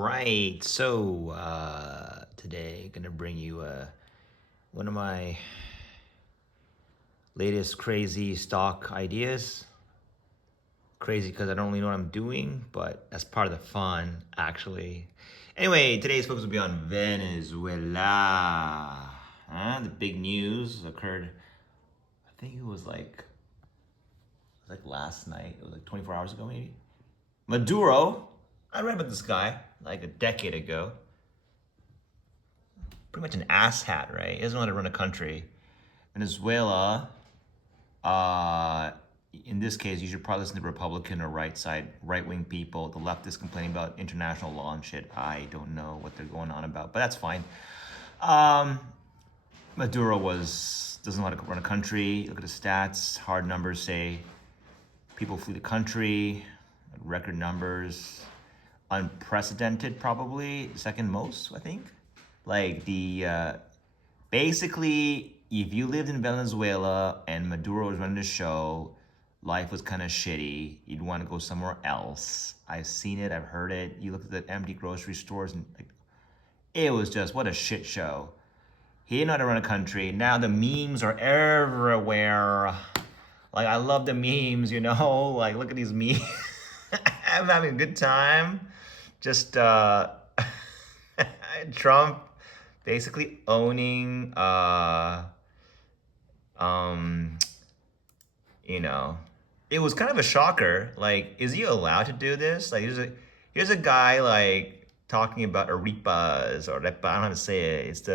right, so today gonna bring you one of my latest crazy stock ideas. Crazy because I don't really know what I'm doing, but that's part of the fun, actually. Anyway, today's focus will be on Venezuela. The big news occurred, I think it was like last night. It was like 24 hours ago, maybe. Maduro, I read about this guy like a decade ago. Pretty much an asshat, right? He doesn't know how to run a country. Venezuela, in this case, you should probably listen to Republican or right-wing people. The leftists complaining about international law and shit. I don't know what they're going on about, but that's fine. Maduro doesn't know how to run a country. Look at the stats. Hard numbers say people flee the country, record numbers, unprecedented, probably second most, I think. Like basically, if you lived in Venezuela and Maduro was running the show, life was kind of shitty. You'd want to go somewhere else. I've seen it, I've heard it. You look at the empty grocery stores and it was just, what a shit show. He didn't know how to run a country. Now the memes are everywhere. Like, I love the memes, like, look at these memes. I'm having a good time. Just Trump basically owning it was kind of a shocker. Like, is he allowed to do this? Like, here's a guy like talking about arepas or arepa, I don't know how to say it. It's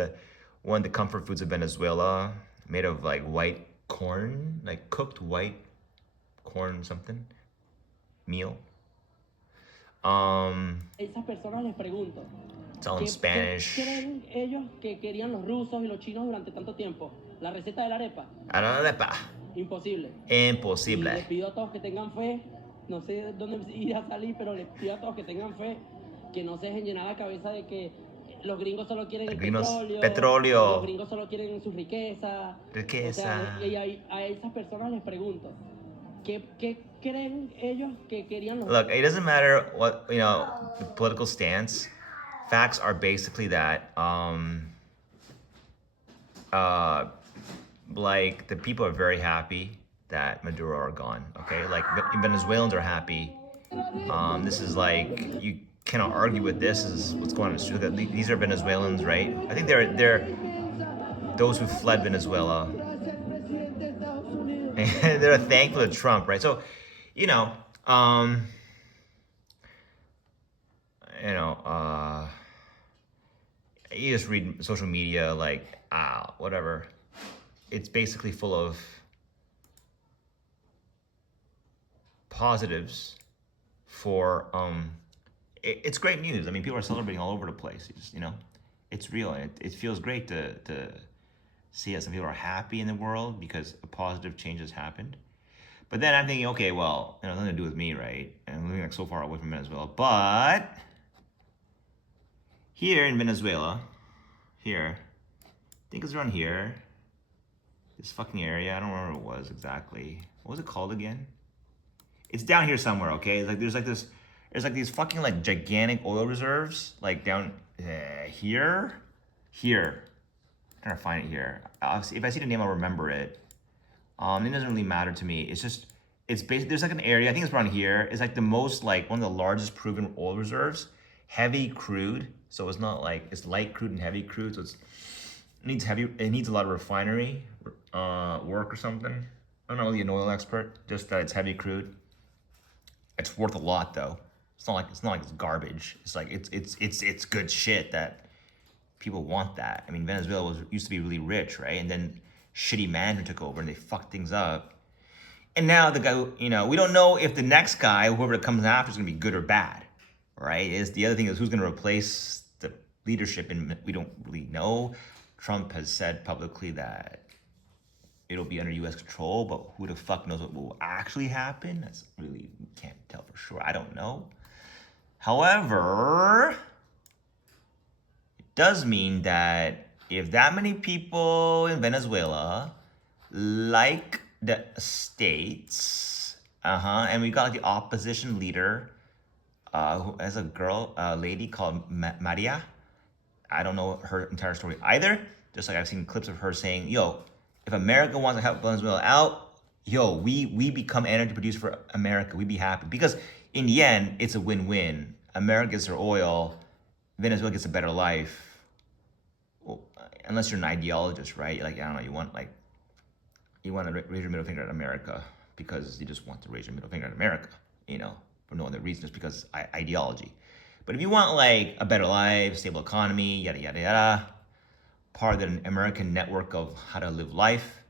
one of the comfort foods of Venezuela, made of like white corn, like cooked white corn something meal. Esas personas les pregunto, It's all in Spanish. ¿qué creen ellos que querían los rusos y los chinos durante tanto tiempo? ¿La receta de la arepa? Arepa. Imposible. Imposible. Y les pido a todos que tengan fe, no sé dónde irá a salir, pero les pido a todos que tengan fe, que no se dejen llenar la cabeza de que los gringos solo quieren el petróleo, los gringos solo quieren su riqueza. O sea, y a esas personas les pregunto, ¿qué creen ellos que querían los... Look, it doesn't matter what, the political stance. Facts are basically that, like, the people are very happy that Maduro are gone, okay? Like, Venezuelans are happy. This is like, you cannot argue with this. This is what's going on. It's true that these are Venezuelans, right? I think they're those who fled Venezuela. And they're thankful to Trump, right? So, you just read social media, like, whatever. It's basically full of positives for, it's great news. I mean, people are celebrating all over the place. It's real. And it feels great to see that some people are happy in the world because a positive change has happened. But then I'm thinking, okay, well, nothing to do with me, right? And I'm living like so far away from Venezuela. But here in Venezuela, I think it's around here, this fucking area, I don't remember what it was exactly. What was it called again? It's down here somewhere, okay? There's these fucking like gigantic oil reserves, like down here. I'm trying to find it here. If I see the name, I'll remember it. It doesn't really matter to me. It's basically, there's like an area, I think it's around here. It's like the most, like one of the largest proven oil reserves. Heavy crude, so it's not like, it's light crude and heavy crude, so it needs a lot of refinery work or something. I'm not really an oil expert, just that it's heavy crude. It's worth a lot though. It's not like it's garbage. It's like it's good shit that people want that. I mean, Venezuela used to be really rich, right? And then shitty management took over and they fucked things up. And now the guy, we don't know if the next guy, whoever comes after, is gonna be good or bad, right? The other thing is who's gonna replace the leadership, and we don't really know. Trump has said publicly that it'll be under U.S. control, but who the fuck knows what will actually happen? That's really, we can't tell for sure. I don't know. However, it does mean that if that many people in Venezuela like the states, and we got like the opposition leader as a girl, a lady called Maria. I don't know her entire story either. Just like I've seen clips of her saying, yo, if America wants to help Venezuela out, yo, we become energy producer for America. We'd be happy. Because in the end, it's a win-win. America gets their oil, Venezuela gets a better life. Well, unless you're an ideologist, right? Like, I don't know, you want to raise your middle finger at America because you just want to raise your middle finger at America, for no other reason, just because ideology. But if you want like a better life, stable economy, yada, yada, yada, part of the American network of how to live life,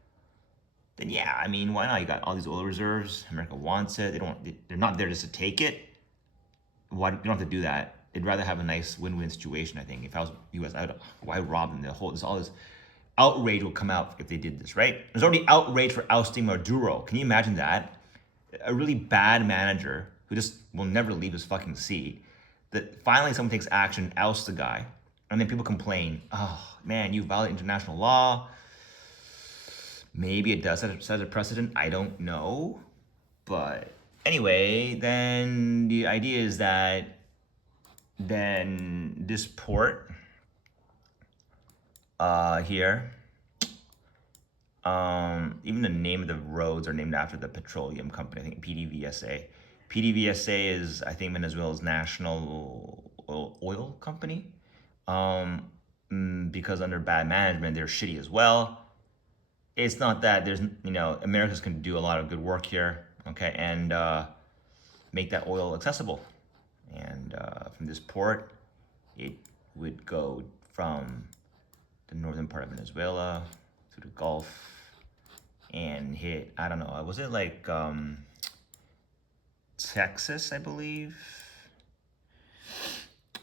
then yeah, I mean, why not? You got all these oil reserves. America wants it. They're not there just to take it. Why you don't have to do that? They'd rather have a nice win-win situation, I think. If I was US, why rob them? All this outrage will come out if they did this, right? There's already outrage for ousting Maduro. Can you imagine that? A really bad manager who just will never leave his fucking seat. That finally someone takes action, ousts the guy, and then people complain, oh man, you violate international law. Maybe it does set a precedent, I don't know. But anyway, then the idea is that then this port here, even the name of the roads are named after the petroleum company, I think PDVSA. PDVSA is, I think, Venezuela's national oil company. Because under bad management, they're shitty as well. It's not that there's, America's going to do a lot of good work here, okay, and make that oil accessible. And from this port, it would go from the northern part of Venezuela to the Gulf and hit, I don't know, was it like Texas, I believe?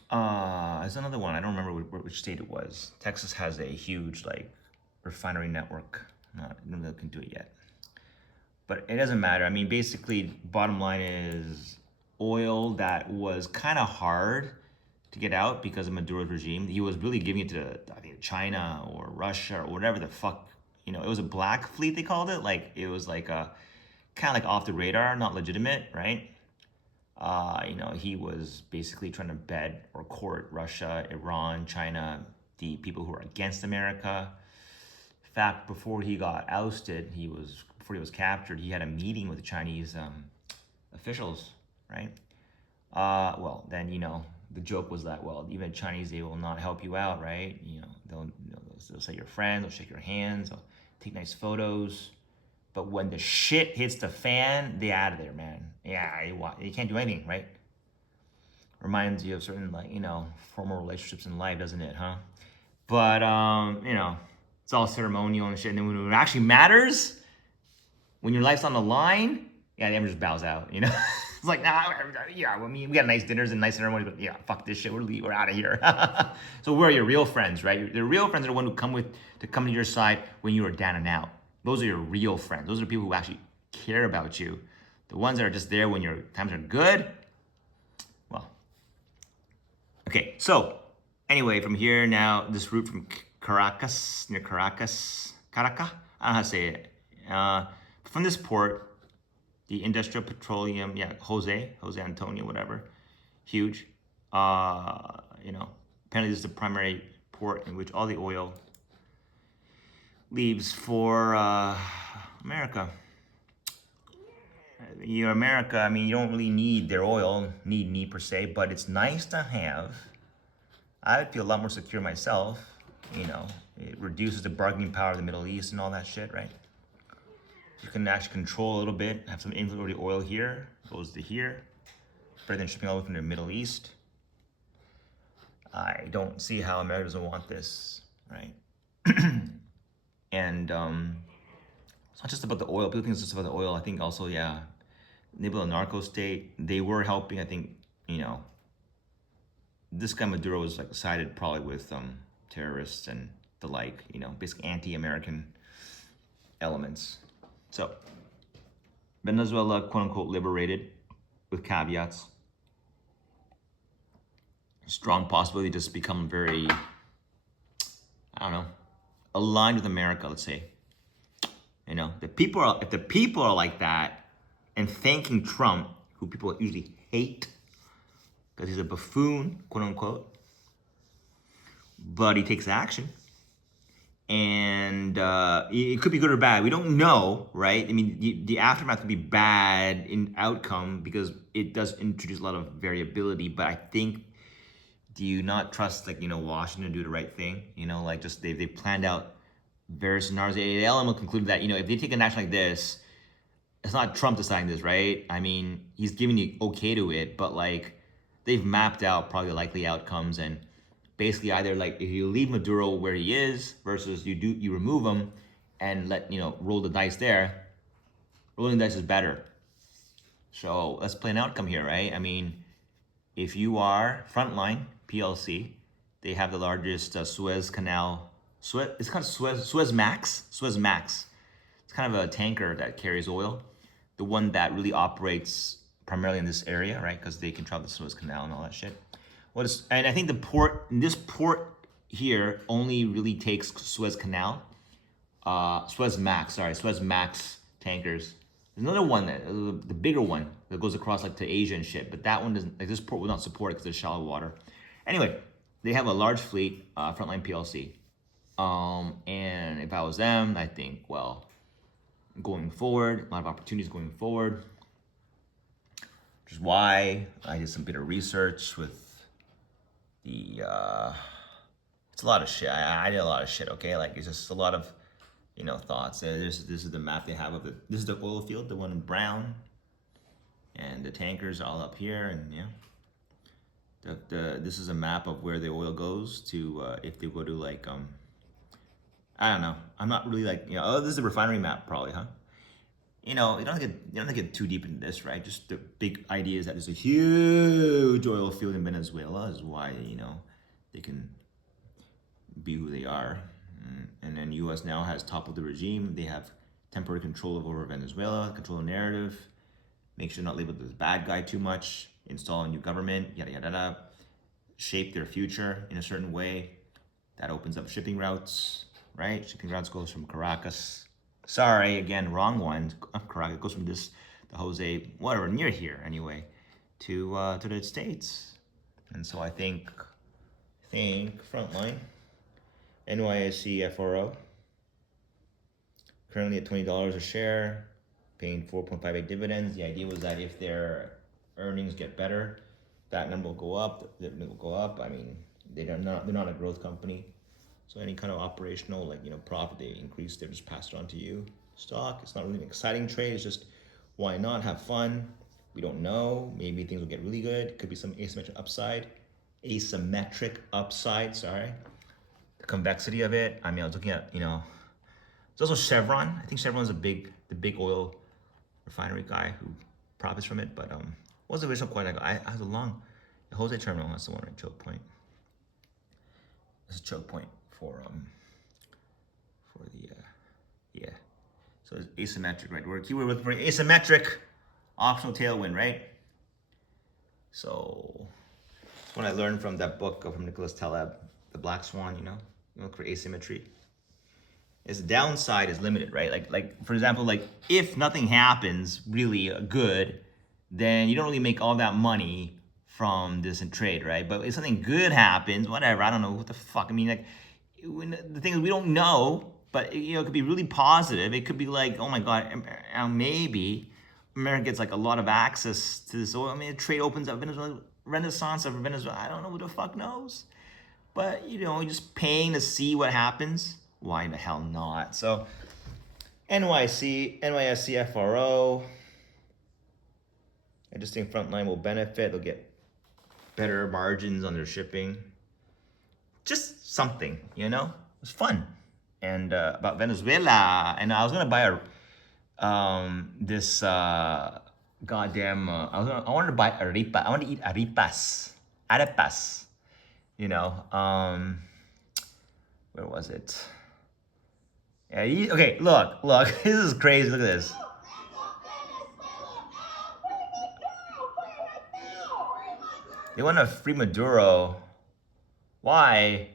There's another one, I don't remember which state it was. Texas has a huge like refinery network. I don't know if they can do it yet. But it doesn't matter. I mean, basically, bottom line is oil that was kind of hard to get out because of Maduro's regime. He was really giving it to, I think, China or Russia or whatever the fuck. It was a black fleet, they called it. Like, it was like a kind of like off the radar, not legitimate, right? He was basically trying to bed or court Russia, Iran, China, the people who are against America. In fact, before he got ousted, before he was captured, he had a meeting with the Chinese officials, right? Well, then, the joke was that, well, even Chinese, they will not help you out, right? They'll say you're friends, they'll shake your hands, they'll take nice photos. But when the shit hits the fan, they out of there, man. Yeah, you can't do anything, right? Reminds you of certain, former relationships in life, doesn't it, huh? But, it's all ceremonial and shit. And then when it actually matters, when your life's on the line, yeah, the emperor just bows out, It's like, nah, yeah, I mean, we got nice dinners and nice ceremonies, but yeah, fuck this shit, we're out of here. So where are your real friends, right? The real friends are the ones who come to your side when you are down and out. Those are your real friends. Those are people who actually care about you. The ones that are just there when your times are good, well. Okay, so anyway, from here now, this route from Caracas, near Caracas, I don't know how to say it. From this port, the industrial petroleum, Jose Antonio, whatever, huge. Apparently this is the primary port in which all the oil leaves for America. America, I mean, you don't really need their oil, need per se, but it's nice to have. I would feel a lot more secure myself. It reduces the bargaining power of the Middle East and all that shit, right? You can actually control a little bit, have some influence over the oil here, goes to here, better than shipping all the way from the Middle East. I don't see how America doesn't want this, right? And it's not just about the oil. People think it's just about the oil. I think also, enable a narco state. They were helping, I think, this guy Maduro was like sided probably with terrorists and the like, basically anti-American elements. So, Venezuela, quote unquote, liberated with caveats. Strong possibility to just become very, I don't know, aligned with America, let's say. If the people are like that and thanking Trump, who people usually hate, because he's a buffoon, quote unquote. But he takes action. And it could be good or bad. We don't know, right? I mean, the aftermath could be bad in outcome because it does introduce a lot of variability. But I think, do you not trust, like, Washington to do the right thing? Like, just they planned out various scenarios. The LM concluded that, if they take an action like this, it's not Trump deciding this, right? I mean, he's giving the okay to it, but like, they've mapped out probably the likely outcomes, and basically either like if you leave Maduro where he is versus you remove him and let roll the dice there. Rolling the dice is better. So let's play an outcome here, right? I mean, if you are Frontline PLC, they have the largest Suez Canal. It's kind of Suez Max. It's kind of a tanker that carries oil. The one that really operates primarily in this area, right? Because they can travel the Suez Canal and all that shit. And I think this port here only really takes Suez Canal, Suez Max tankers. There's another one, the bigger one, that goes across like to Asia and shit, but that one doesn't, like this port will not support it because there's shallow water. Anyway, they have a large fleet, Frontline PLC. And if I was them, I think, well, going forward, a lot of opportunities going forward, which is why I did some bit of research with it's a lot of shit. I did a lot of shit, okay? Like, it's just a lot of, thoughts. This is the map they have of it. This is the oil field, the one in brown. And the tankers are all up here, and yeah. This is a map of where the oil goes to, if they go to like, I don't know. I'm not really like, oh, this is a refinery map probably, huh? You don't have to get too deep into this, right? Just the big idea is that there's a huge oil field in Venezuela, is why, they can be who they are. And then U.S. now has toppled the regime. They have temporary control over Venezuela, control the narrative, make sure not labeled as a bad guy too much, install a new government, yada, yada, yada, shape their future in a certain way. That opens up shipping routes, right? Shipping routes goes from Caracas. Sorry, again, wrong one. Caracas goes from the Jose, whatever, near here anyway, to the States. And so I think Frontline, NYSE FRO, currently at $20 a share, paying 4.58 dividends. The idea was that if their earnings get better, that number will go up. The dividend will go up. I mean, they're not a growth company, so any kind of operational profit they increase, they just pass it on to you. Stock, it's not really an exciting trade. It's just, why not have fun? We don't know. Maybe things will get really good. Could be some asymmetric upside. Sorry. The convexity of it. I mean, I was looking at, there's also Chevron. I think Chevron's the big oil refinery guy who profits from it. But what was the original point? I was along the Jose terminal. That's the one, right? Choke point. This is choke point for the yeah. So it's asymmetric, right? We're looking for asymmetric optional tailwind, right? So that's what I learned from that book from Nicholas Taleb, The Black Swan. You look for asymmetry. Its downside is limited, right? Like for example, like if nothing happens really good, then you don't really make all that money from this in trade, right? But if something good happens, whatever, I don't know what the fuck. I mean, like the thing is, we don't know, but it could be really positive. It could be like, oh my god, maybe America gets like a lot of access to this oil. I mean, the trade opens up, Venezuela, renaissance of Venezuela. I don't know, who the fuck knows. But just paying to see what happens. Why the hell not? So NYSE FRO. I just think Frontline will benefit. They'll get better margins on their shipping. Just something, It was fun. And about Venezuela. And I was gonna buy goddamn. I wanted to buy arepa. I wanted to eat arepas. Where was it? Yeah. Okay. Look. This is crazy. Look at this. They want to free Maduro. Why?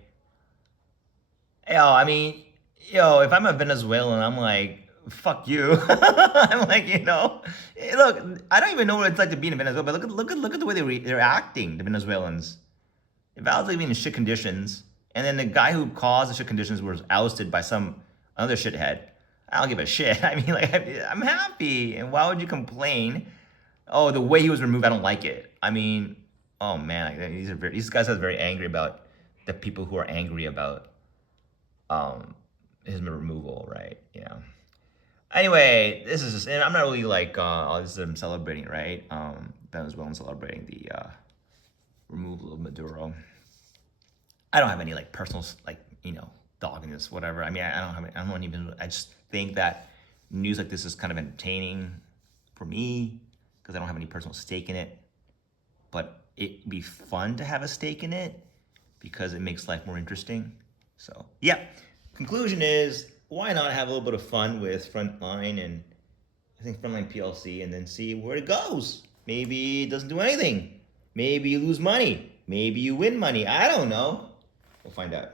I mean, if I'm a Venezuelan, I'm like, fuck you. I'm like, you know, look, I don't even know what it's like to be in Venezuela, but look at the way they're acting, the Venezuelans. Val's living in shit conditions, and then the guy who caused the shit conditions was ousted by some other shithead. I don't give a shit. I mean, like, I'm happy, and why would you complain? Oh, the way he was removed, I don't like it. I mean, oh man, these guys are very angry about the people who are angry about his removal, right? You know. Anyway, this is just, and I'm not really like, oh, this is them celebrating, right? Venezuelans celebrating the removal of Maduro. I don't have any like personal, like, you know, dog in this, whatever. I mean, I don't even, I just think that news like this is kind of entertaining for me because I don't have any personal stake in it. But it'd be fun to have a stake in it because it makes life more interesting. So, yeah. Conclusion is, why not have a little bit of fun with Frontline and I think Frontline PLC and then see where it goes. Maybe it doesn't do anything. Maybe you lose money. Maybe you win money. I don't know. We'll find out.